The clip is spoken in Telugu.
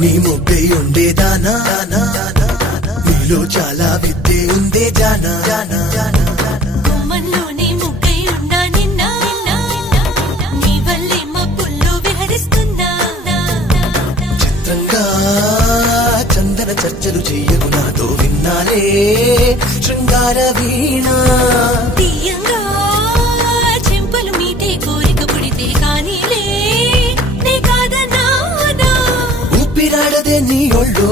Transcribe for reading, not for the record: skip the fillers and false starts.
నీ మొగ్గై ఉండేదానా నీలో చాలా విద్యే ఉందే జానా గుమ్మంలోని ముగ్గై ఉండా నిన్న నీ వల్లే మబ్బుల్లో విహరిస్తున్నా చిత్రంగా చందన చర్చలు చెయ్యకు నాతో విన్నాలే శృంగార వీణ తీయంగా చెంపలు మీటే కోరిక పుడితే కానీలే నీ కాదన్నా ఊపిరాడదే నీ ఒళ్ళో